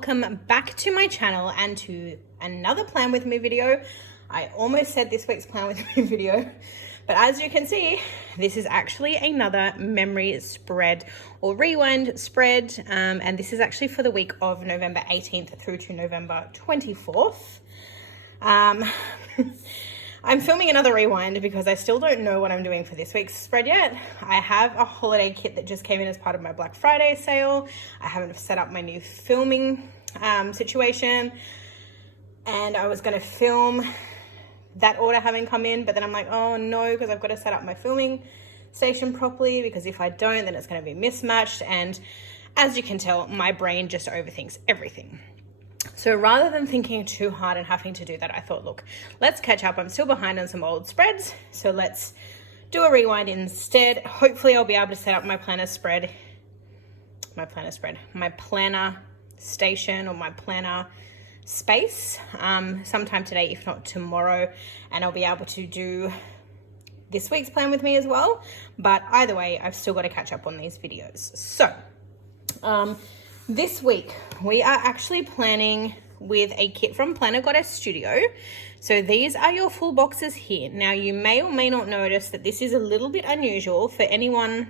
welcome back to my channel and to another Plan With Me video. I almost said this week's Plan With Me video, but as you can see, this is actually another memory spread or rewind spread, and this is actually for the week of November 18th through to November 24th. I'm filming another rewind because I still don't know what I'm doing for this week's spread yet. I have a holiday kit that just came in as part of my Black Friday sale. I haven't set up my new filming situation, and I was going to film that order having come in, but then I'm like, oh no, because I've got to set up my filming station properly, because if I don't, then it's going to be mismatched. And as you can tell, my brain just overthinks everything. So rather than thinking too hard and having to do that, I thought, look, let's catch up. I'm still behind on some old spreads, so let's do a rewind instead. Hopefully I'll be able to set up my planner station or my planner space sometime today, if not tomorrow, and I'll be able to do this week's Plan With Me as well. But either way, I've still got to catch up on these videos. So this week we are actually planning with a kit from Pwm Studio. So these are your full boxes here. Now you may or may not notice that this is a little bit unusual for anyone.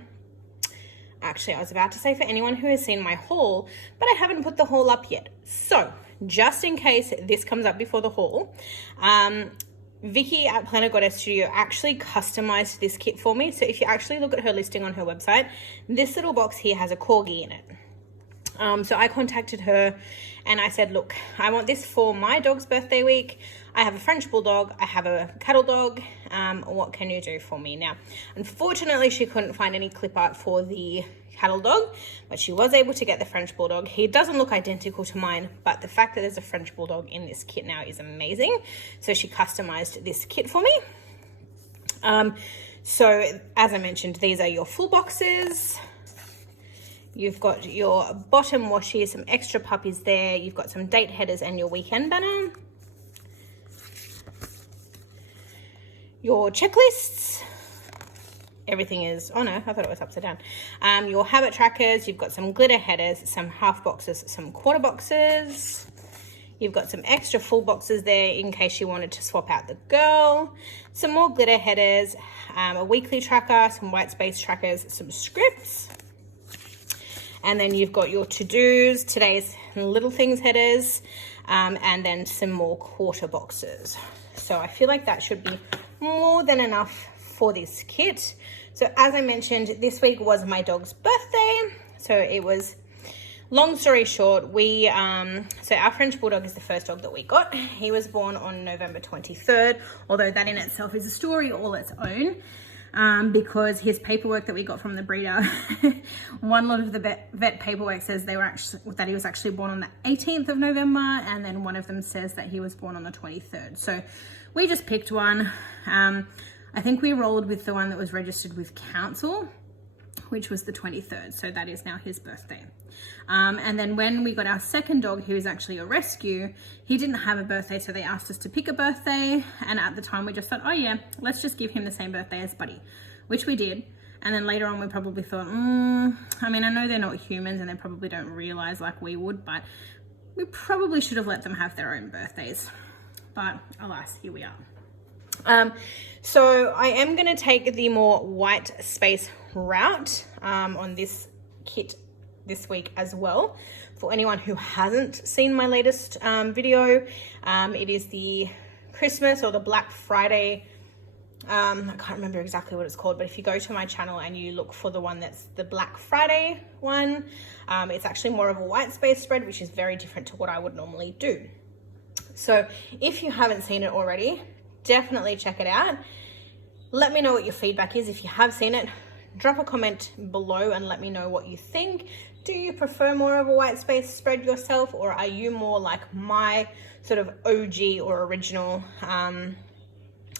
Actually, I was about to say for anyone who has seen my haul, but I haven't put the haul up yet. So just in case this comes up before the haul, Vicky at Pwm Studio actually customized this kit for me. So if you actually look at her listing on her website, this little box here has a corgi in it. So I contacted her and I said, look, I want this for my dog's birthday week. I have a French bulldog, I have a cattle dog. What can you do for me? Now, unfortunately, she couldn't find any clip art for the cattle dog, but she was able to get the French bulldog. He doesn't look identical to mine, but the fact that there's a French bulldog in this kit now is amazing. So she customized this kit for me. So as I mentioned, these are your full boxes. You've got your bottom washi, some extra puppies there. You've got some date headers and your weekend banner. Your checklists. Everything is, oh no, I thought it was upside down. Your habit trackers. You've got some glitter headers, some half boxes, some quarter boxes. You've got some extra full boxes there in case you wanted to swap out the girl. Some more glitter headers, a weekly tracker, some white space trackers, some scripts. And then you've got your to-dos, today's little things headers, and then some more quarter boxes. So I feel like that should be more than enough for this kit. So as I mentioned, this week was my dog's birthday. So it was, long story short, so our French bulldog is the first dog that we got. He was born on November 23rd, although that in itself is a story all its own. Because his paperwork that we got from the breeder, one lot of the vet paperwork says that he was actually born on the 18th of November, and then one of them says that he was born on the 23rd. So we just picked one. I think we rolled with the one that was registered with council, which was the 23rd. So that is now his birthday. And then when we got our second dog, who is actually a rescue, he didn't have a birthday, so they asked us to pick a birthday. And at the time we just thought, oh yeah, let's just give him the same birthday as Buddy, which we did. And then later on we probably thought, I mean, I know they're not humans and they probably don't realize like we would, but we probably should have let them have their own birthdays. But alas, here we are. So I am going to take the more white space route on this kit this week as well. For anyone who hasn't seen my latest video, it is the Christmas or the Black Friday, I can't remember exactly what it's called, but if you go to my channel and you look for the one that's the Black Friday one, it's actually more of a white space spread, which is very different to what I would normally do. So if you haven't seen it already, definitely check it out. Let me know what your feedback is. If you have seen it, drop a comment below and let me know what you think. Do you prefer more of a white space spread yourself, or are you more like my sort of OG or original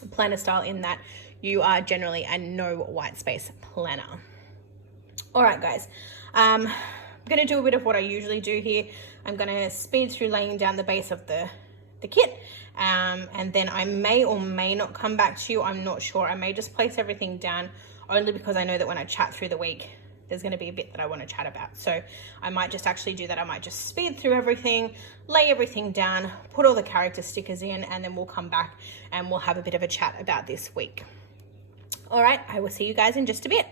planner style, in that you are generally a no white space planner? All right, guys. I'm going to do a bit of what I usually do here. I'm going to speed through laying down the base of the kit, and then I may or may not come back to you. I'm not sure. I may just place everything down, only because I know that when I chat through the week, there's going to be a bit that I want to chat about. So I might just actually do that. I might just speed through everything, lay everything down, put all the character stickers in, and then we'll come back and we'll have a bit of a chat about this week. All right, I will see you guys in just a bit.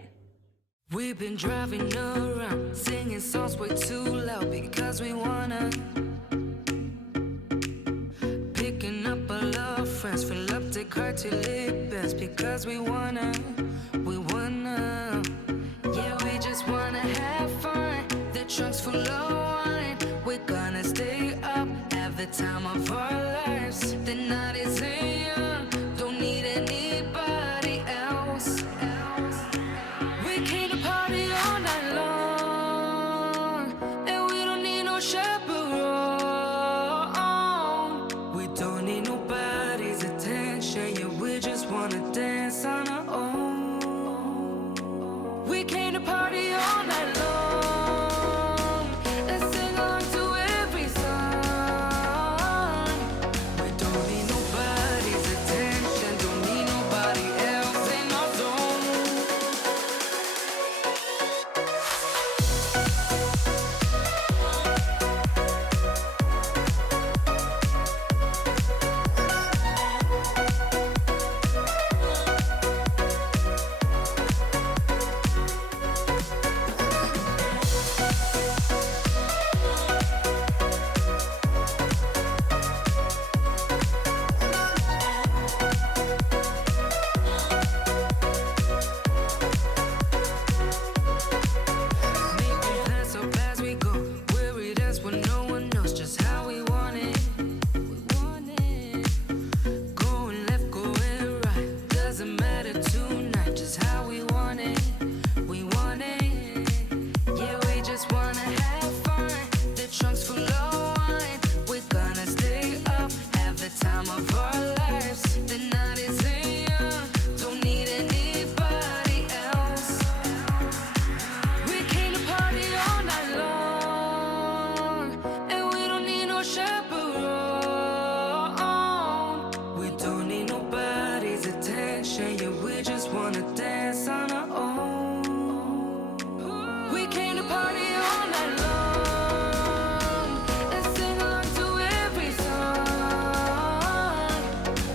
We've been driving around, singing songs way too loud because we wanna. Picking up our love friends, fill up the car till it bends because we wanna. Yeah, we just wanna have fun. The trunk's full of wine. We're gonna stay up, have the time of our lives. The night is young, don't need anybody else. We came to party all night long, and we don't need no chaperone. We don't need nobody's attention, yeah, we just wanna dance on our own. We came to party all night long and sing along to every song. We don't need nobody's attention, don't need nobody else in our zone. Making plans up as we go, where we dance when no one knows just how we want it. Going left, going right, doesn't matter tonight, just how we want it. We want it. Yeah, we just wanna have fun. The trunk's full of wine. We're gonna stay up, have the time of our lives. The night is young, don't need anybody else. We came to party all night long, and we don't need no chaperone. We don't need nobody's attention, yeah, we just wanna dance on our own. We came to party all night long and sing along to every song.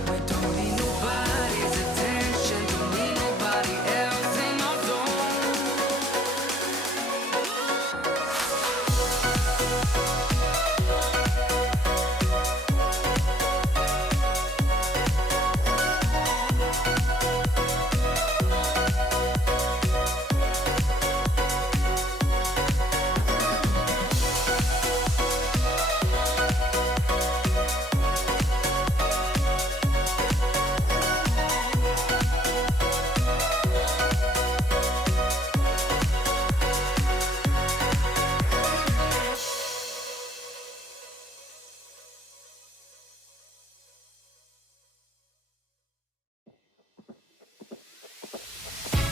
We don't need nobody's attention, don't need nobody else in our zone.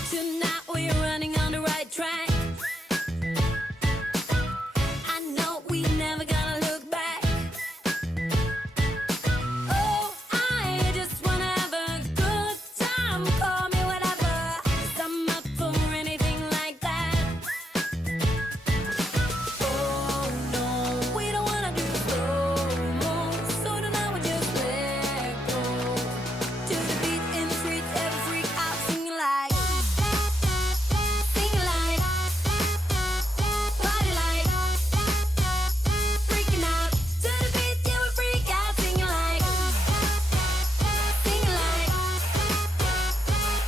Tonight we're running on the right track. I know we never gonna look back. Oh, I just wanna have a good time. Call me whatever, 'cause I'm up for anything like that. Oh no, we don't wanna do slow-mo, so tonight we just let go. To the beat in the street, every freak out singing like. Singing like, party like, freaking out. To the beat, yeah, we freak out, singing like,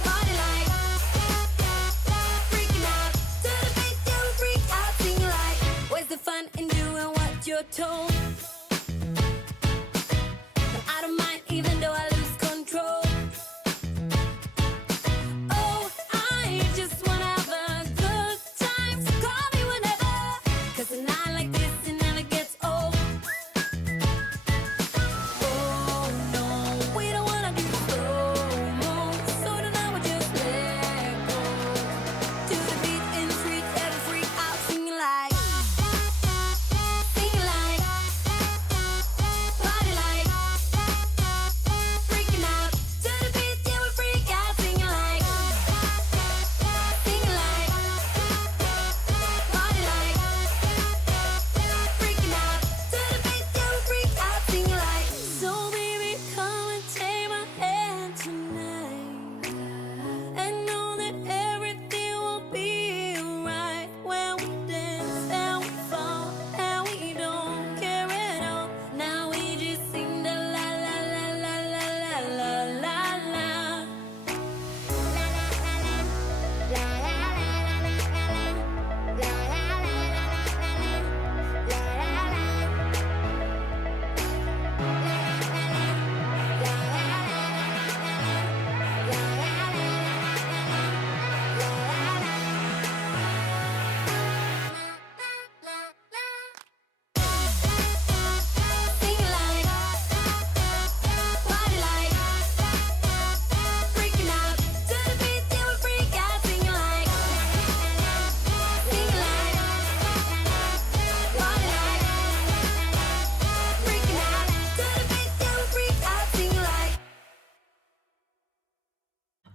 party like, freaking out. To the beat, yeah, we freak out, singing like. Where's the fun in doing what you're told? But I don't mind even though I lose control. Oh, I just wanna have a good time, so call me whenever, 'cause a night like this, it never gets old. Oh no, we don't wanna do slow-mo, so tonight we just let go. To the beat in the street, every freak out singing like,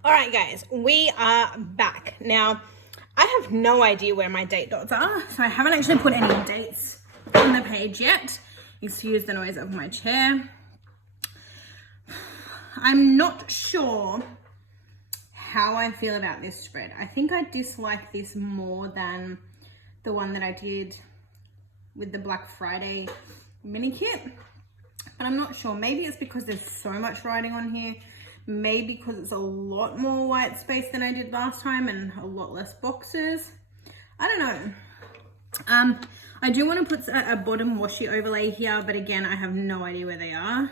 All right, guys, we are back. Now, I have no idea where my date dots are, so I haven't actually put any dates on the page yet. Excuse the noise of my chair. I'm not sure how I feel about this spread. I think I dislike this more than the one that I did with the Black Friday mini kit, but I'm not sure. Maybe it's because there's so much writing on here. Maybe because it's a lot more white space than I did last time and a lot less boxes. I don't know. I do want to put a bottom washi overlay here, but again, I have no idea where they are.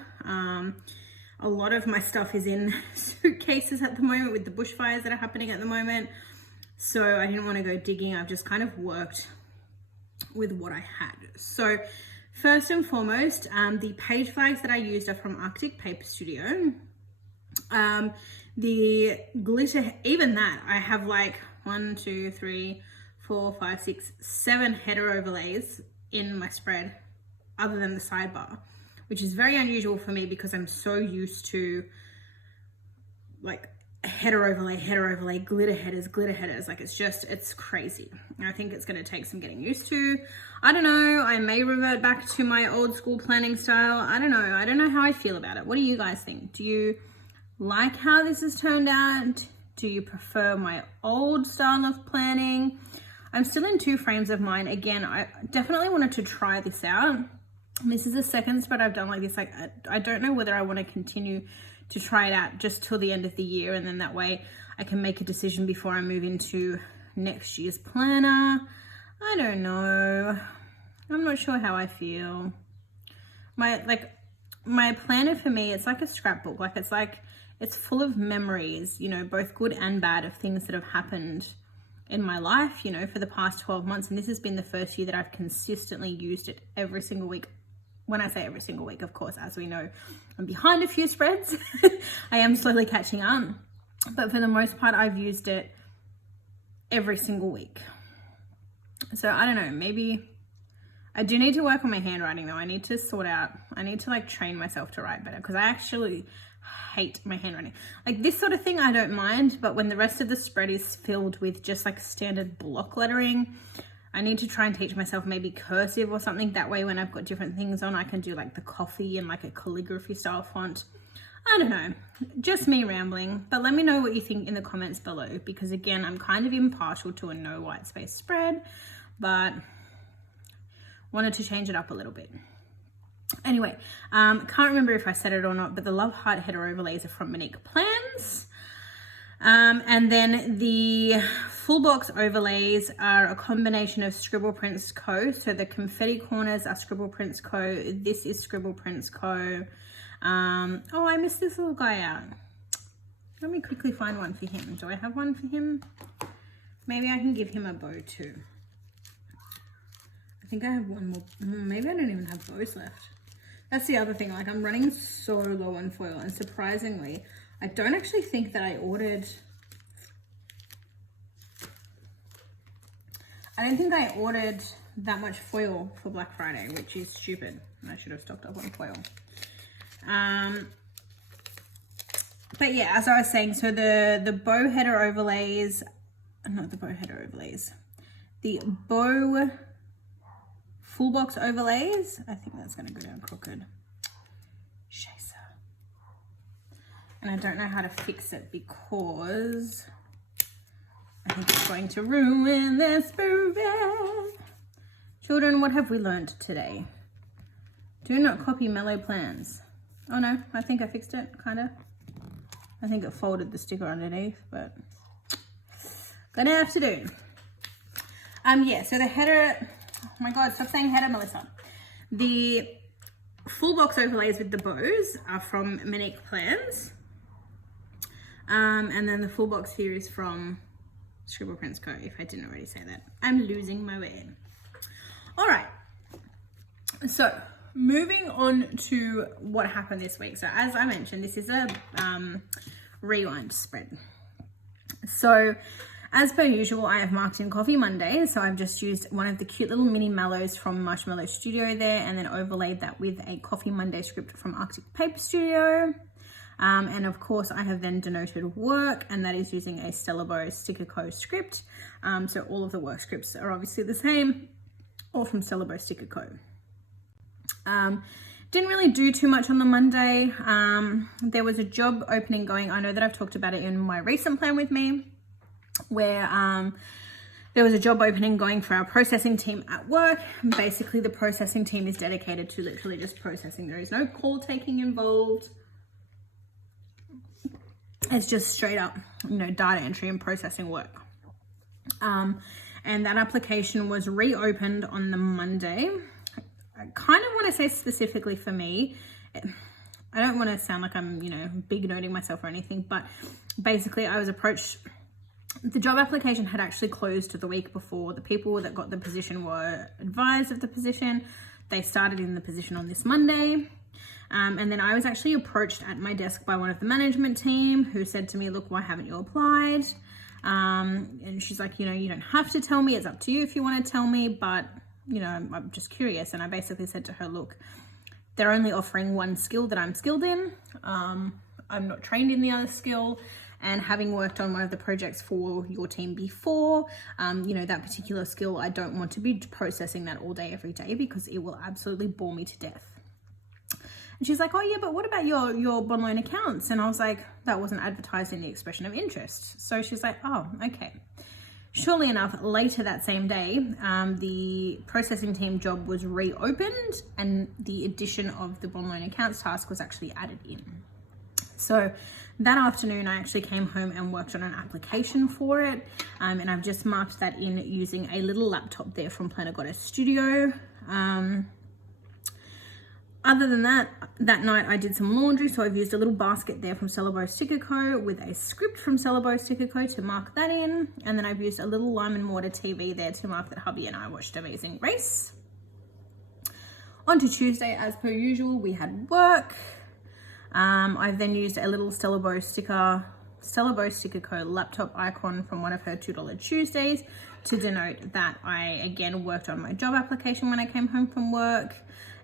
A lot of my stuff is in suitcases at the moment with the bushfires that are happening at the moment. So I didn't want to go digging. I've just kind of worked with what I had. So first and foremost, the page flags that I used are from Arctic Paper Studio. The glitter, even that, I have like 1, 2, 3, 4, 5, 6, 7 header overlays in my spread other than the sidebar, which is very unusual for me because I'm so used to like header overlay, glitter headers. Like it's crazy. I think it's going to take some getting used to. I don't know. I may revert back to my old school planning style. I don't know. I don't know how I feel about it. What do you guys think? Do you like how this has turned out? Do you prefer my old style of planning? I'm still in 2 frames of mine. Again, I definitely wanted to try this out. This is the second spread I've done like this. Like, I don't know whether I want to continue to try it out just till the end of the year, and then that way I can make a decision before I move into next year's planner. I don't know. I'm not sure how I feel. My planner for me, it's like a scrapbook. It's full of memories, you know, both good and bad, of things that have happened in my life, you know, for the past 12 months. And this has been the first year that I've consistently used it every single week. When I say every single week, of course, as we know, I'm behind a few spreads. I am slowly catching up. But for the most part, I've used it every single week. So I don't know, maybe I do need to work on my handwriting though. I need to like train myself to write better, because I actually hate my handwriting. Like this sort of thing I don't mind, but when the rest of the spread is filled with just like standard block lettering, I need to try and teach myself maybe cursive or something. That way when I've got different things on, I can do like the coffee and like a calligraphy style font. I don't know, just me rambling, but let me know what you think in the comments below, because again, I'm kind of impartial to a no white space spread, but wanted to change it up a little bit. Anyway, can't remember if I said it or not, but the Love Heart header overlays are from Monique Plans. And then the full box overlays are a combination of Scribble Prints Co. So the confetti corners are Scribble Prints Co. This is Scribble Prints Co. Oh, I missed this little guy out. Let me quickly find one for him. Do I have one for him? Maybe I can give him a bow too. I think I have one more. Maybe I don't even have bows left. That's the other thing. Like, I'm running so low on foil, and surprisingly, I don't actually think that I ordered. I don't think I ordered that much foil for Black Friday, which is stupid. I should have stocked up on foil. But yeah, as I was saying, so the bow header overlays, not the bow header overlays, the bow full box overlays, I think that's going to go down crooked. Chaser. And I don't know how to fix it because I think it's going to ruin this movie. Children, what have we learned today? Do not copy Mellow plans. Oh no, I think I fixed it, kind of. I think it folded the sticker underneath, but gonna have to do. Yeah, so the header, oh my God, stop saying header, Melissa. The full box overlays with the bows are from Monique Plans. And then the full box here is from Scribble Prints Co. If I didn't already say that. I'm losing my way. All right. So moving on to what happened this week. So as I mentioned, this is a rewind spread. So as per usual, I have marked in Coffee Monday. So I've just used one of the cute little mini mallows from Marshmallow Studio there, and then overlaid that with a Coffee Monday script from Arctic Paper Studio. And of course I have then denoted work, and that is using a Stellabo Sticker Co script. So all of the work scripts are obviously the same, all from Stellabo Sticker Co. Didn't really do too much on the Monday. There was a job opening going. I know that I've talked about it in my recent plan with me, where there was a job opening going for our processing team at work. Basically, the processing team is dedicated to literally just processing. There is no call taking involved. It's just straight up, data entry and processing work. And that application was reopened on the Monday. I kind of want to say specifically for me, I don't want to sound like I'm, big noting myself or anything, but basically I was approached. The job application had actually closed the week before. The people that got the position were advised of the position. They started in the position on this Monday. And then I was actually approached at my desk by one of the management team who said to me, look, why haven't you applied? And she's like, you don't have to tell me. It's up to you if you want to tell me, but I'm just curious. And I basically said to her, look, they're only offering one skill that I'm skilled in. I'm not trained in the other skill. And having worked on one of the projects for your team before, that particular skill, I don't want to be processing that all day, every day, because it will absolutely bore me to death. And she's like, oh yeah, but what about your bond loan accounts? And I was like, that wasn't advertised in the expression of interest. So she's like, oh, okay. Surely enough, later that same day, the processing team job was reopened and the addition of the bond loan accounts task was actually added in. So that afternoon, I actually came home and worked on an application for it. And I've just marked that in using a little laptop there from Pwm Studio. Other than that night I did some laundry, so I've used a little basket there from Stellabo Sticker Co with a script from Stellabo Sticker Co to mark that in, and then I've used a little lime and mortar TV there to mark that hubby and I watched Amazing Race. On to Tuesday, as per usual, we had work. I've then used a little Stellabo Sticker Co laptop icon from one of her $2 Tuesdays to denote that I again worked on my job application when I came home from work.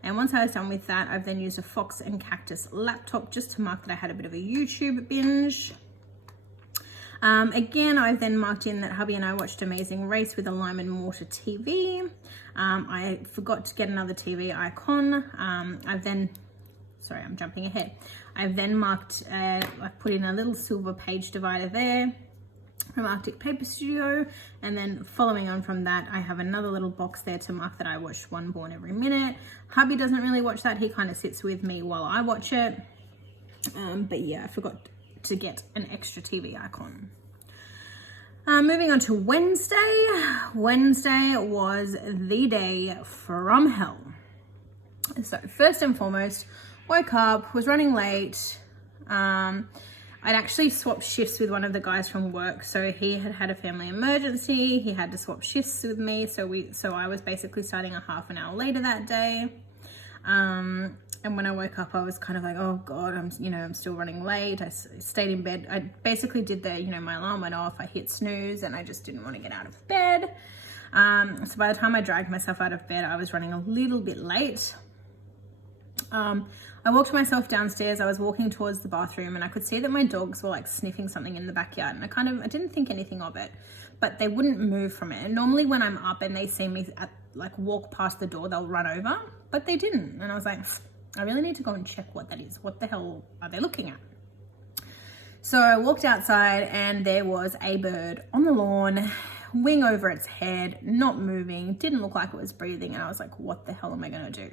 And once I was done with that, I've then used a Fox and Cactus laptop just to mark that I had a bit of a YouTube binge. Again, I've then marked in that hubby and I watched Amazing Race with a lime and mortar TV. I forgot to get another TV icon. Sorry, I'm jumping ahead. I've then marked, I've put in a little silver page divider there from Arctic Paper Studio, and then following on from that, I have another little box there to mark that I watch One Born Every Minute. Hubby doesn't really watch that. He kind of sits with me while I watch it. But yeah, I forgot to get an extra TV icon. Moving on to Wednesday. Wednesday was the day from hell. So first and foremost, woke up, was running late. I'd actually swapped shifts with one of the guys from work. So he had a family emergency. He had to swap shifts with me. So I was basically starting a half an hour later that day. And when I woke up, I was kind of like, oh God, I'm still running late. I stayed in bed. I basically did my alarm went off. I hit snooze and I just didn't want to get out of bed. So by the time I dragged myself out of bed, I was running a little bit late. I walked myself downstairs. I was walking towards the bathroom and I could see that my dogs were like sniffing something in the backyard, and I didn't think anything of it, but they wouldn't move from it. And normally when I'm up and they see me walk past the door, they'll run over, but they didn't. And I was like, I really need to go and check what that is. What the hell are they looking at? So I walked outside and there was a bird on the lawn, wing over its head, not moving, didn't look like it was breathing. And I was like, what the hell am I going to do?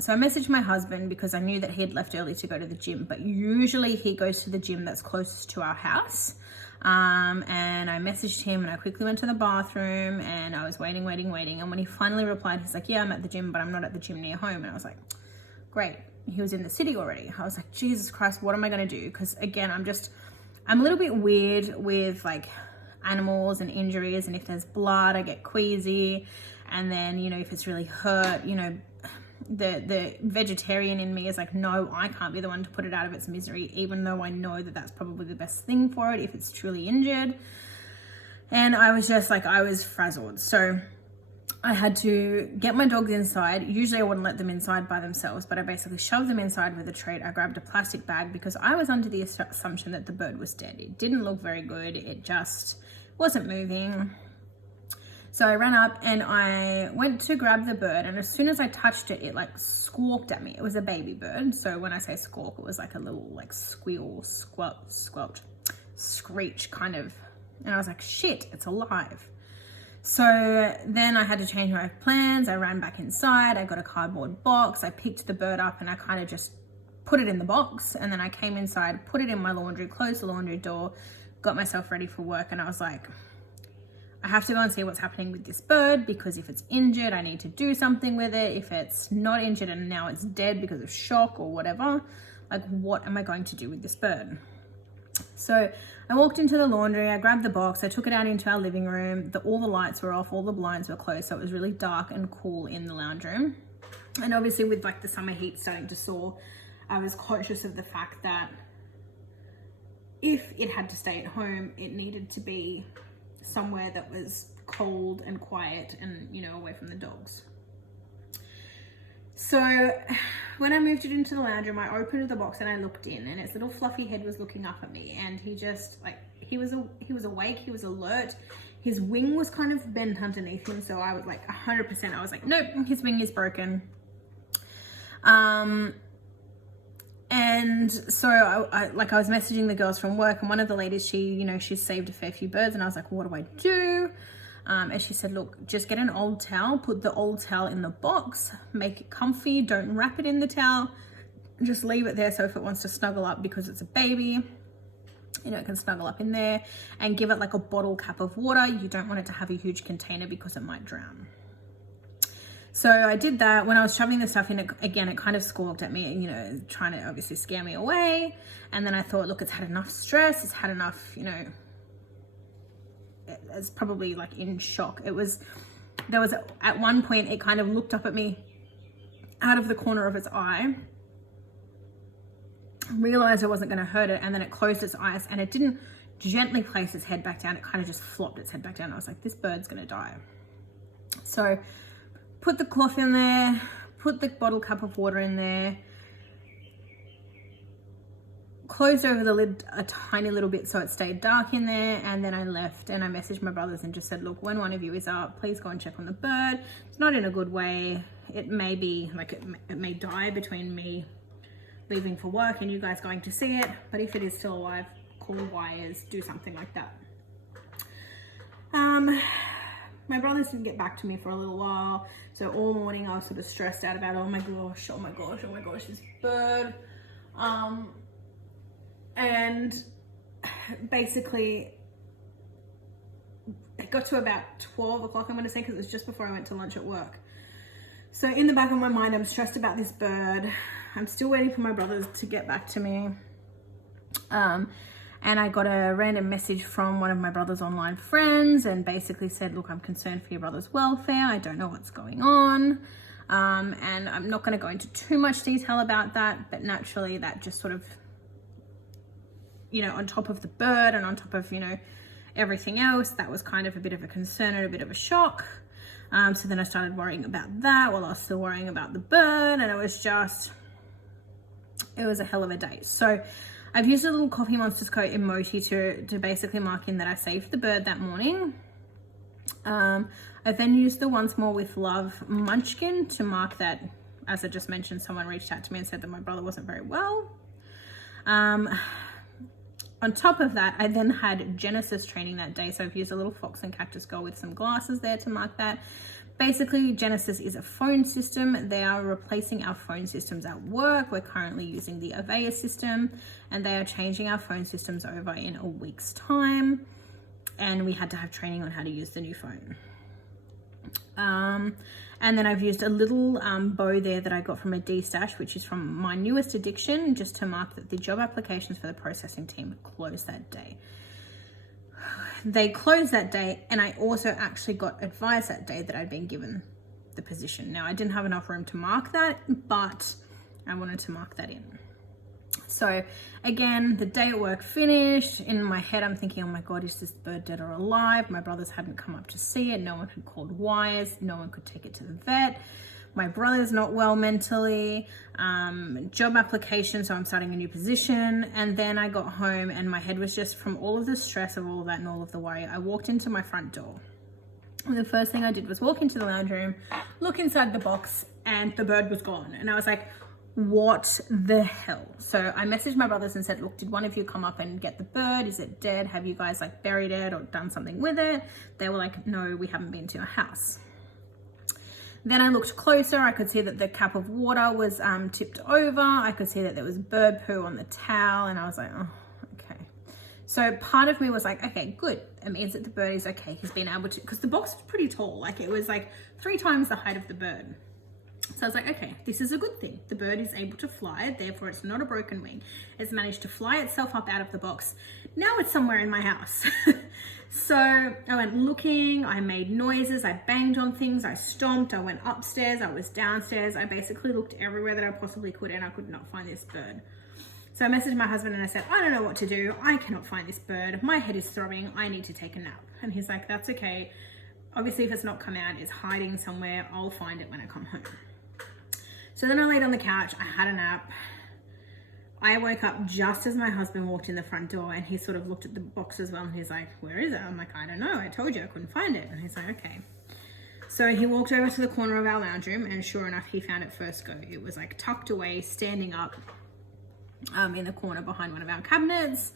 So I messaged my husband because I knew that he had left early to go to the gym, but usually he goes to the gym that's closest to our house. And I messaged him and I quickly went to the bathroom and I was waiting. And when he finally replied, he's like, yeah, I'm at the gym, but I'm not at the gym near home. And I was like, great. He was in the city already. I was like, Jesus Christ, what am I going to do? Because again, I'm a little bit weird with like animals and injuries. And if there's blood, I get queasy. And then, if it's really hurt, the vegetarian in me is like, no, I can't be the one to put it out of its misery, even though I know that that's probably the best thing for it if it's truly injured. And I was just like, I was frazzled. So I had to get my dogs inside. Usually I wouldn't let them inside by themselves, but I basically shoved them inside with a treat. I grabbed a plastic bag because I was under the assumption that the bird was dead. It didn't look very good. It just wasn't moving. So I ran up and I went to grab the bird, and as soon as I touched it, it like squawked at me. It was a baby bird. So when I say squawk, it was like a little like squeal, squelch, screech kind of. And I was like, shit, it's alive. So then I had to change my plans. I ran back inside. I got a cardboard box. I picked the bird up and I kind of just put it in the box. And then I came inside, put it in my laundry, closed the laundry door, got myself ready for work. And I was like, I have to go and see what's happening with this bird, because if it's injured, I need to do something with it. If it's not injured and now it's dead because of shock or whatever, like what am I going to do with this bird? So I walked into the laundry, I grabbed the box, I took it out into our living room. All the lights were off, all the blinds were closed, so it was really dark and cool in the lounge room. And obviously with like the summer heat starting to soar, I was conscious of the fact that if it had to stay at home, it needed to be somewhere that was cold and quiet and, you know, away from the dogs. So when I moved it into the lounge room, I opened the box and I looked in, and its little fluffy head was looking up at me, and he just like, he was awake, he was alert. His wing was kind of bent underneath him, so I was like 100%, I was like, nope, his wing is broken. And so I was messaging the girls from work, and one of the ladies, she saved a fair few birds, and I was like, what do I do? And she said, look, just get an old towel, put the old towel in the box, make it comfy, don't wrap it in the towel, just leave it there, so if it wants to snuggle up because it's a baby, you know, it can snuggle up in there, and give it like a bottle cap of water. You don't want it to have a huge container because it might drown. So I did that. When I was shoving the stuff in, it kind of squawked at me, you know, trying to obviously scare me away. And then I thought, look, it's had enough stress, it's had enough, you know, it's probably like in shock. There was at one point, it kind of looked up at me out of the corner of its eye, realized I wasn't going to hurt it, and then it closed its eyes, and it didn't gently place its head back down. It kind of just flopped its head back down. I was like, this bird's going to die. So put the cloth in there, put the bottle cap of water in there, closed over the lid a tiny little bit so it stayed dark in there, and then I left and I messaged my brothers and just said, look, when one of you is up, please go and check on the bird. It's not in a good way. It may be like, it may die between me leaving for work and you guys going to see it, but if it is still alive, call wires, do something like that. My brothers didn't get back to me for a little while, so all morning I was sort of stressed out about, oh my gosh, this bird. And basically it got to about 12 o'clock, I'm going to say, because it was just before I went to lunch at work. So in the back of my mind, I'm stressed about this bird. I'm still waiting for my brothers to get back to me. And I got a random message from one of my brother's online friends and basically said, look, I'm concerned for your brother's welfare. I don't know what's going on. And I'm not going to go into too much detail about that, but naturally that just sort of, you know, on top of the bird and on top of, you know, everything else, that was kind of a bit of a concern and a bit of a shock. So then I started worrying about that while I was still worrying about the bird, and it was a hell of a day. So I've used a little Coffeemonsterzco emoji to basically mark in that I saved the bird that morning. I then used the Once More with Love munchkin to mark that, as I just mentioned, someone reached out to me and said that my brother wasn't very well. On top of that, I then had Genesis training that day. So I've used a little fox and cactus girl with some glasses there to mark that. Basically, Genesis is a phone system. They are replacing our phone systems at work. We're currently using the Avaya system, and they are changing our phone systems over in a week's time. And we had to have training on how to use the new phone. And then I've used a little bow there that I got from a D-stash, which is from my newest addiction, just to mark that the job applications for the processing team closed that day. They closed that day, and I also actually got advice that day that I'd been given the position. Now, I didn't have enough room to mark that, but I wanted to mark that in. So again, the day at work finished. In my head, I'm thinking, oh my God, is this bird dead or alive? My brothers hadn't come up to see it. No one had called wires. No one could take it to the vet. My brother's not well mentally. Job application, so I'm starting a new position. And then I got home and my head was just from all of the stress of all of that and all of the worry. I walked into my front door. And the first thing I did was walk into the lounge room, look inside the box, and the bird was gone. And I was like, what the hell? So I messaged my brothers and said, look, did one of you come up and get the bird? Is it dead? Have you guys like buried it or done something with it? They were like, no, we haven't been to your house. Then I looked closer. I could see that the cup of water was tipped over. I could see that there was bird poo on the towel, and I was like, oh, okay. So part of me was like, okay, good. It means that the bird is okay. He's been able to, because the box was pretty tall. Like it was like 3 times the height of the bird. So I was like, okay, this is a good thing. The bird is able to fly, therefore it's not a broken wing. It's managed to fly itself up out of the box. Now it's somewhere in my house. So I went looking, I made noises, I banged on things, I stomped, I went upstairs, I was downstairs. I basically looked everywhere that I possibly could and I could not find this bird. So I messaged my husband and I said, I don't know what to do. I cannot find this bird. My head is throbbing. I need to take a nap. And he's like, that's okay. Obviously, if it's not come out, it's hiding somewhere. I'll find it when I come home. So then I laid on the couch, I had a nap. I woke up just as my husband walked in the front door and he sort of looked at the box as well and he's like, where is it? I'm like, I don't know. I told you I couldn't find it. And he's like, okay. So he walked over to the corner of our lounge room and sure enough, he found it first go. It was like tucked away, standing up in the corner behind one of our cabinets,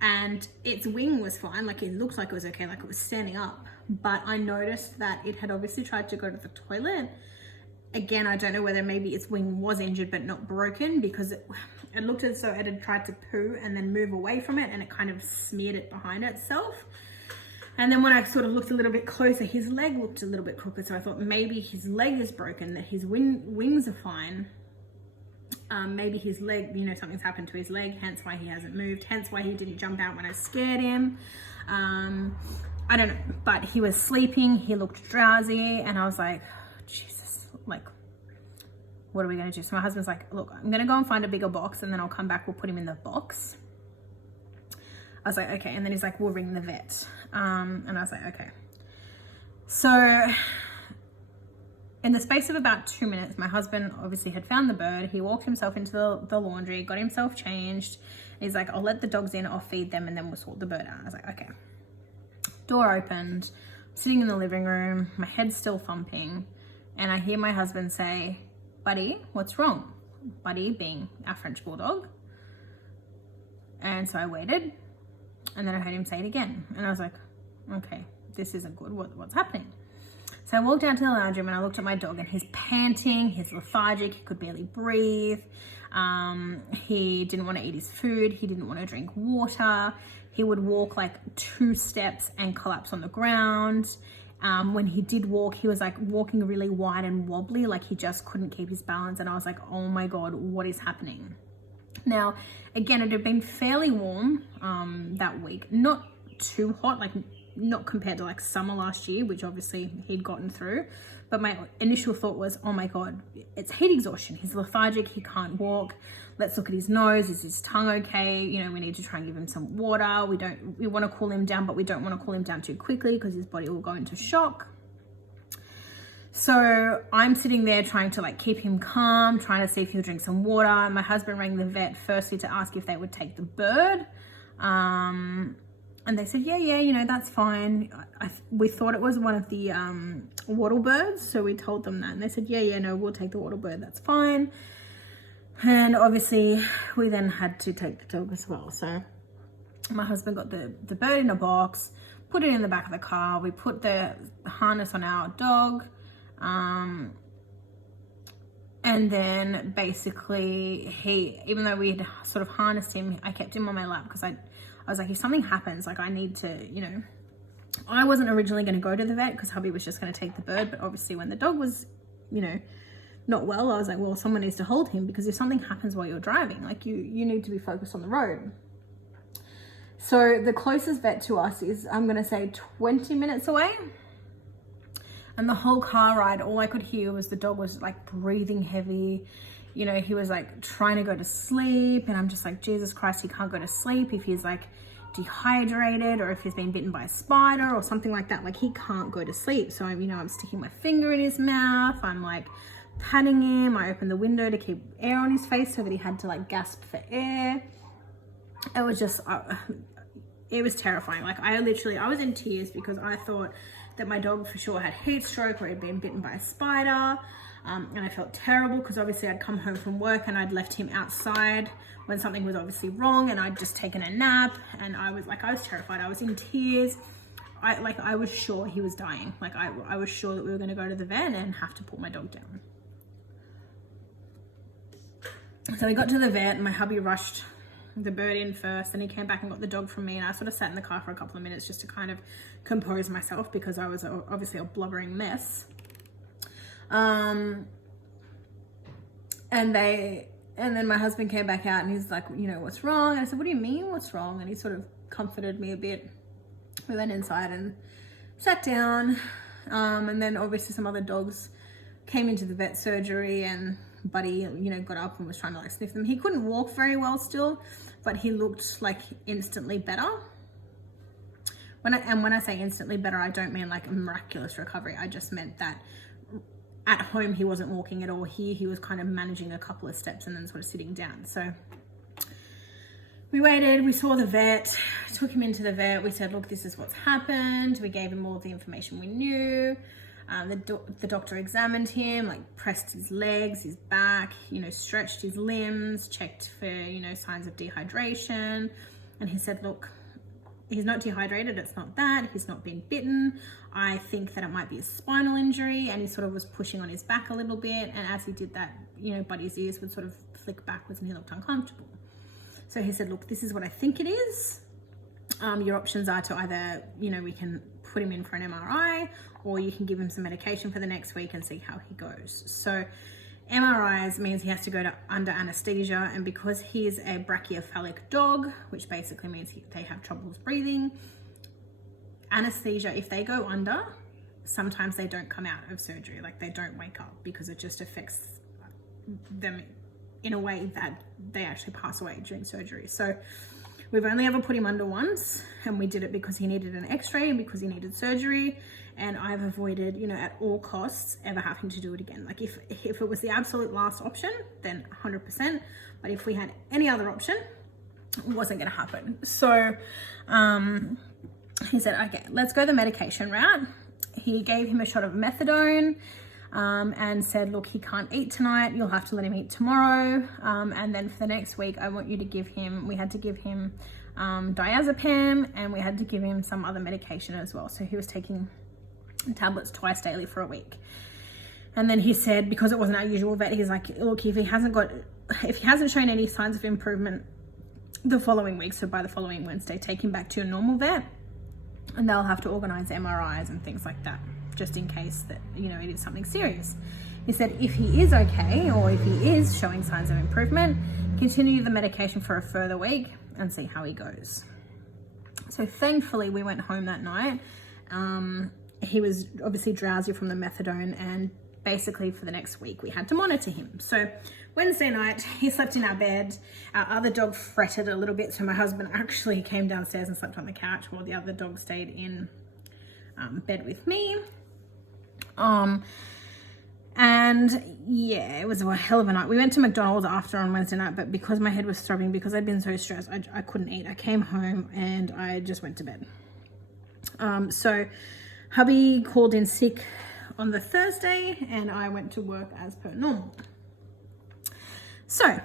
and its wing was fine. Like it looked like it was okay, like it was standing up. But I noticed that it had obviously tried to go to the toilet. Again, I don't know whether maybe its wing was injured but not broken, because it looked as though it had tried to poo and then move away from it and it kind of smeared it behind itself. And then when I sort of looked a little bit closer, his leg looked a little bit crooked. So I thought maybe his leg is broken, that his wings are fine. Maybe his leg, you know, something's happened to his leg, hence why he hasn't moved, hence why he didn't jump out when I scared him. I don't know, but he was sleeping, he looked drowsy, and I was like, Jesus, like, what are we going to do? So my husband's like, look, I'm going to go and find a bigger box and then I'll come back, we'll put him in the box. I was like, okay. And then he's like, we'll ring the vet. And I was like, okay. So in the space of about 2 minutes, my husband obviously had found the bird. He walked himself into the laundry, got himself changed. He's like, I'll let the dogs in, I'll feed them, and then we'll sort the bird out. I was like, okay. Door opened, sitting in the living room, my head's still thumping, and I hear my husband say, Buddy, what's wrong? Buddy being our French bulldog. And so I waited, and then I heard him say it again. And I was like, okay, this isn't good. What's happening? So I walked down to the lounge room and I looked at my dog, and he's panting, he's lethargic, he could barely breathe. He didn't want to eat his food. He didn't want to drink water. He would walk like 2 steps and collapse on the ground. When he did walk, he was like walking really wide and wobbly, like he just couldn't keep his balance. And I was like, oh my God, what is happening? Now, again, it had been fairly warm that week, not too hot, like not compared to like summer last year, which obviously he'd gotten through. But my initial thought was, oh my God, it's heat exhaustion. He's lethargic, he can't walk. Let's look at his nose. Is his tongue okay? You know, we need to try and give him some water. We want to cool him down, but we don't want to cool him down too quickly because his body will go into shock. So I'm sitting there trying to like keep him calm, trying to see if he'll drink some water. My husband rang the vet firstly to ask if they would take the bird. And they said, yeah, you know, that's fine. We thought it was one of the wattle birds. So we told them that. And they said, yeah, no, we'll take the wattle bird. That's fine. And obviously we then had to take the dog as well. So my husband got the bird in a box, put it in the back of the car. We put the harness on our dog. And then basically even though we had sort of harnessed him, I kept him on my lap because I was like, if something happens, like I need to, you know, I wasn't originally going to go to the vet because hubby was just going to take the bird. But obviously when the dog was, you know, not well, I was like, well, someone needs to hold him because if something happens while you're driving, like you need to be focused on the road. So the closest vet to us is, I'm going to say 20 minutes away. And the whole car ride, all I could hear was the dog was like breathing heavy. you know, he was like trying to go to sleep, and I'm just like, Jesus Christ, he can't go to sleep if he's like dehydrated or if he's been bitten by a spider or something like that. Like, he can't go to sleep. So I'm, you know, I'm sticking my finger in his mouth. I'm like patting him. I opened the window to keep air on his face so that he had to like gasp for air. It was just, it was terrifying. Like, I was in tears because I thought that my dog for sure had heat stroke or had been bitten by a spider. And I felt terrible because obviously I'd come home from work and I'd left him outside when something was obviously wrong, and I'd just taken a nap, and I was terrified. I was in tears. I was sure he was dying. Like, I was sure that we were going to go to the vet and have to put my dog down. So we got to the vet, and my hubby rushed the bird in first, and he came back and got the dog from me, and I sort of sat in the car for a couple of minutes just to kind of compose myself because I was obviously a blubbering mess. And then my husband came back out and he's like, you know, what's wrong? And I said, what do you mean, what's wrong? And he sort of comforted me a bit. We went inside and sat down. And then obviously some other dogs came into the vet surgery, and Buddy, you know, got up and was trying to like sniff them. He couldn't walk very well still, but he looked like instantly better. When I say instantly better, I don't mean like a miraculous recovery. I just meant that at home he wasn't walking at all. Here he was kind of managing a couple of steps and then sort of sitting down. So we waited, we saw the vet, took him into the vet. We said, look, this is what's happened. We gave him all the information we knew. The doctor examined him, like pressed his legs, his back, you know, stretched his limbs, checked for, you know, signs of dehydration. And he said, look, he's not dehydrated, it's not that, he's not been bitten. I think that it might be a spinal injury. And he sort of was pushing on his back a little bit. And as he did that, you know, Buddy's ears would sort of flick backwards and he looked uncomfortable. So he said, look, this is what I think it is. Your options are to either, you know, we can put him in for an MRI, or you can give him some medication for the next week and see how he goes. So MRIs means he has to go under anesthesia, and because he is a brachycephalic dog, which basically means they have troubles breathing, anesthesia, if they go under, sometimes they don't come out of surgery, like they don't wake up, because it just affects them in a way that they actually pass away during surgery. So we've only ever put him under once, and we did it because he needed an x-ray and because he needed surgery. And I've avoided, you know, at all costs ever having to do it again. Like if it was the absolute last option, then 100%. But if we had any other option, it wasn't going to happen. So he said, okay, let's go the medication route. He gave him a shot of methadone and said, look, he can't eat tonight. You'll have to let him eat tomorrow. And then for the next week, I want you to give him, we had to give him diazepam, and we had to give him some other medication as well. So he was taking tablets twice daily for a week. And then he said, because it wasn't our usual vet, he's like, look, if he hasn't shown any signs of improvement the following week, so by the following Wednesday, take him back to your normal vet, and they'll have to organize MRIs and things like that, just in case that, you know, it is something serious. He said, if he is okay, or if he is showing signs of improvement, continue the medication for a further week and see how he goes. So thankfully we went home that night. He was obviously drowsy from the methadone, and basically for the next week we had to monitor him. So Wednesday night he slept in our bed. Our other dog fretted a little bit, so my husband actually came downstairs and slept on the couch while the other dog stayed in bed with me. And yeah, it was a hell of a night. We went to McDonald's after on Wednesday night, but because my head was throbbing, because I'd been so stressed, I couldn't eat. I came home and I just went to bed. So hubby called in sick on the Thursday, and I went to work as per normal. So,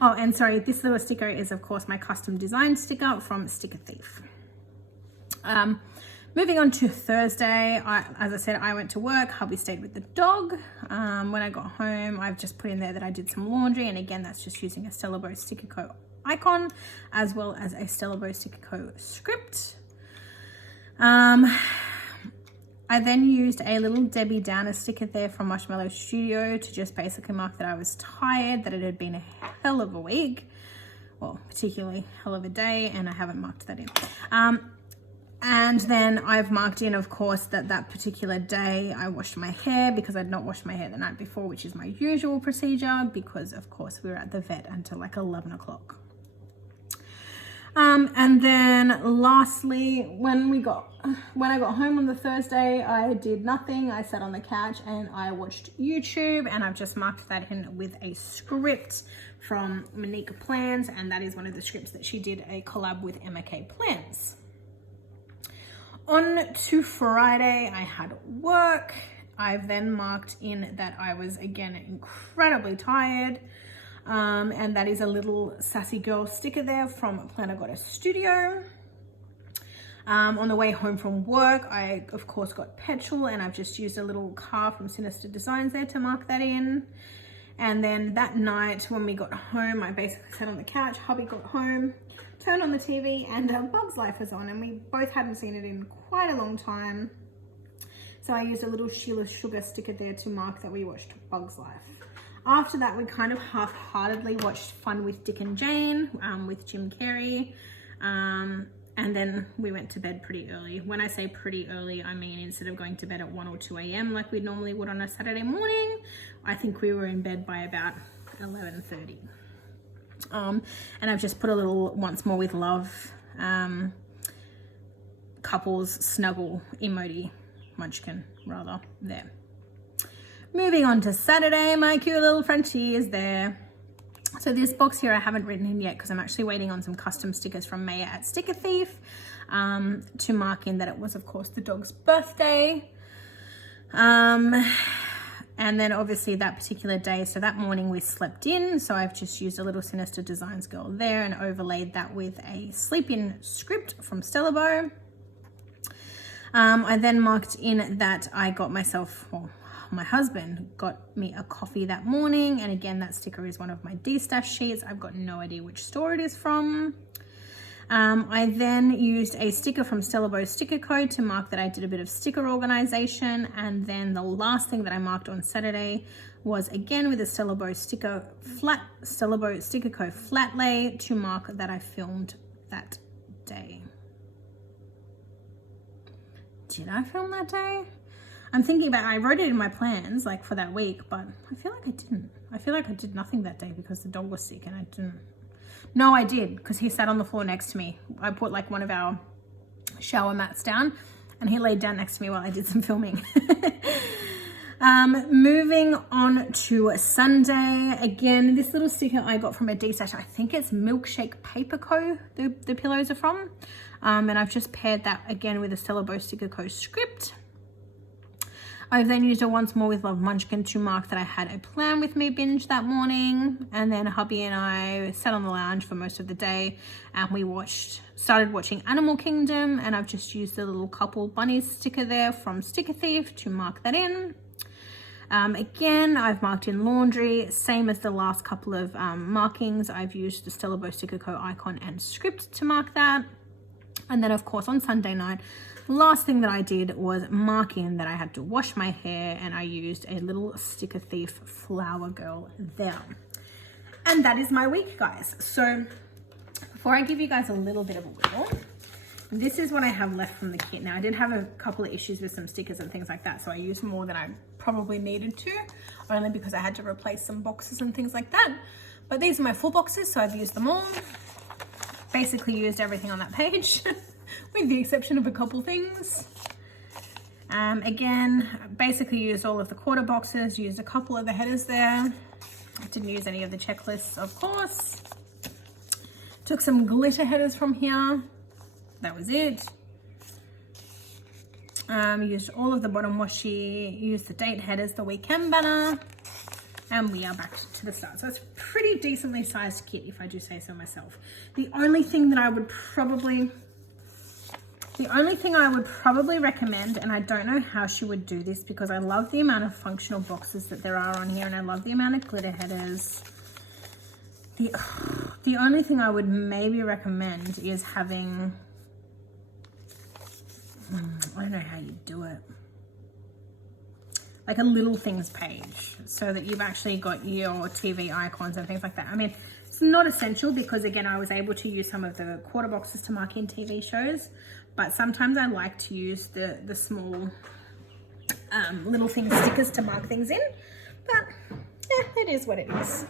oh, and sorry, this little sticker is of course my custom design sticker from Sticker Thief. Moving on to Thursday, as I said, I went to work. Hubby stayed with the dog. When I got home, I've just put in there that I did some laundry, and again, that's just using a Stellar Bow Sticker Co icon as well as a Stellar Bow Sticker Co script. I then used a little Debbie Downer sticker there from Marshmallow Studio to just basically mark that I was tired, that it had been a hell of a week, well, particularly hell of a day, and I haven't marked that in. And then I've marked in, of course, that particular day I washed my hair because I'd not washed my hair the night before, which is my usual procedure because, of course, we were at the vet until like 11 o'clock. And then lastly, when I got home on the Thursday, I did nothing. I sat on the couch and I watched YouTube, and I've just marked that in with a script from Monique Plans, and that is one of the scripts that she did a collab with Emma K Plans. On to Friday, I had work. I've then marked in that I was again incredibly tired. And that is a little sassy girl sticker there from Pwm Studio. On the way home from work, I of course got petrol, and I've just used a little car from Sinister Designs there to mark that in. And then that night when we got home, I basically sat on the couch, hubby got home, turned on the TV, and Bug's Life was on, and we both hadn't seen it in quite a long time. So I used a little Sheila Sugar sticker there to mark that we watched Bug's Life. After that, we kind of half-heartedly watched Fun with Dick and Jane with Jim Carrey. And then we went to bed pretty early. When I say pretty early, I mean instead of going to bed at 1 or 2 a.m. like we normally would on a Saturday morning, I think we were in bed by about 11:30. And I've just put a little Once More with Love couples snuggle emoji, munchkin rather, there. Moving on to Saturday, my cute little Frenchie is there. So this box here I haven't written in yet because I'm actually waiting on some custom stickers from Maya at Sticker Thief to mark in that it was, of course, the dog's birthday. And then obviously that particular day, so that morning we slept in. So I've just used a little Sinister Designs girl there and overlaid that with a sleep in script from Stella Bow. I then marked in that I got myself, well, my husband got me a coffee that morning, and again that sticker is one of my D-stash sheets. I've got no idea which store it is from. I then used a sticker from Stella Bow Sticker Code to mark that I did a bit of sticker organization, and then the last thing that I marked on Saturday was again with a Stella Bow Sticker Code flat lay to mark that I filmed that day. Did I film that day? I'm thinking about, I wrote it in my plans like for that week, but I feel like I didn't. I feel like I did nothing that day because the dog was sick and I didn't. No, I did, because he sat on the floor next to me. I put like one of our shower mats down and he laid down next to me while I did some filming. Moving on to Sunday. Again, this little sticker I got from a D-stash. I think it's Milkshake Paper Co. The pillows are from. And I've just paired that again with a Stella Bow Sticker Co. script. I've then used a Once More with Love munchkin to mark that I had a Plan With Me binge that morning. And then hubby and I sat on the lounge for most of the day and we started watching Animal Kingdom, and I've just used the little couple bunnies sticker there from Sticker Thief to mark that in. Again, I've marked in laundry, same as the last couple of markings. I've used the Stella Bow Sticker Co. icon and script to mark that. And then of course on Sunday night, last thing that I did was mark in that I had to wash my hair, and I used a little Sticker Thief flower girl there. And that is my week, guys. So before I give you guys a little bit of a wiggle, this is what I have left from the kit. Now I did have a couple of issues with some stickers and things like that, so I used more than I probably needed to, only because I had to replace some boxes and things like that. But these are my full boxes, so I've used them all. Basically used everything on that page with the exception of a couple things. Again, basically used all of the quarter boxes, used a couple of the headers there. Didn't use any of the checklists, of course. Took some glitter headers from here. That was it. Used all of the bottom washi, used the date headers, the weekend banner, and we are back to the start. So it's a pretty decently sized kit, if I do say so myself. The only thing I would probably recommend, and I don't know how she would do this because I love the amount of functional boxes that there are on here, and I love the amount of glitter headers. The only thing I would maybe recommend is having, I don't know how you do it, like a little things page so that you've actually got your TV icons and things like that. I mean, it's not essential because again, I was able to use some of the quarter boxes to mark in TV shows, but sometimes I like to use the small little stickers to mark things in, but yeah, it is what it is.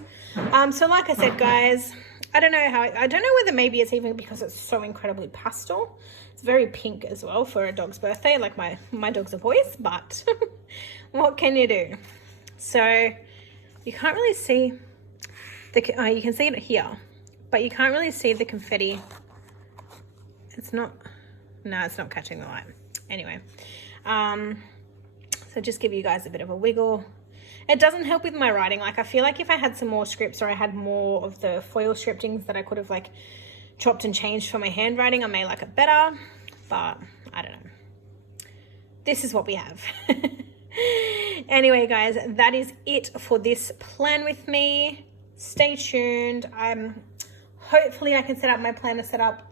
So like I said, guys, I don't know whether maybe it's even because it's so incredibly pastel. It's very pink as well for a dog's birthday. Like my dog's a boy's, but what can you do? So you can't really see you can see it here, but you can't really see the confetti. It's not catching the light. Anyway, so just give you guys a bit of a wiggle. It doesn't help with my writing. Like, I feel like if I had some more scripts, or I had more of the foil scriptings that I could have like chopped and changed for my handwriting, I may like it better, but I don't know. This is what we have. Anyway, guys, that is it for this plan with me. Stay tuned. Hopefully I can set up my planner setup.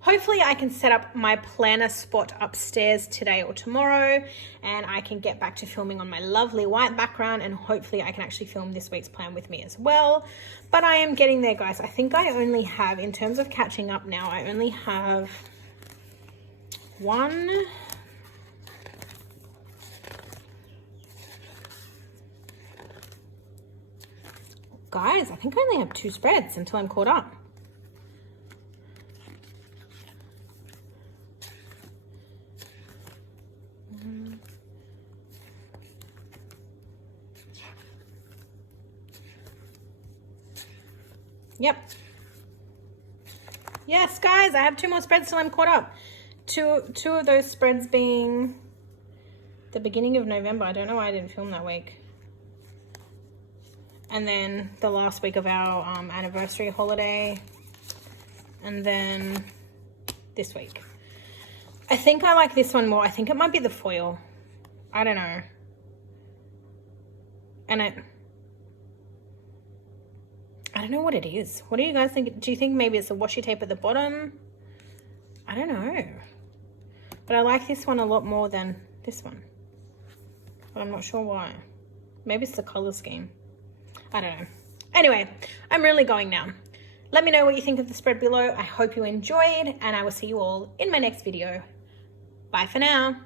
Hopefully I can set up my planner spot upstairs today or tomorrow, and I can get back to filming on my lovely white background, and hopefully I can actually film this week's plan with me as well. But I am getting there, guys. I think I only have, in terms of catching up now, I only have one. Guys, I think I only have 2 spreads until I'm caught up. Yep. Yes, guys, I have 2 more spreads till I'm caught up. Two of those spreads being the beginning of November. I don't know why I didn't film that week. And then the last week of our anniversary holiday. And then this week. I think I like this one more. I think it might be the foil. I don't know. And I don't know what it is. What do you guys think? Do you think maybe it's the washi tape at the bottom? I don't know. But I like this one a lot more than this one. But I'm not sure why. Maybe it's the color scheme. I don't know. Anyway, I'm really going now. Let me know what you think of the spread below. I hope you enjoyed, and I will see you all in my next video. Bye for now.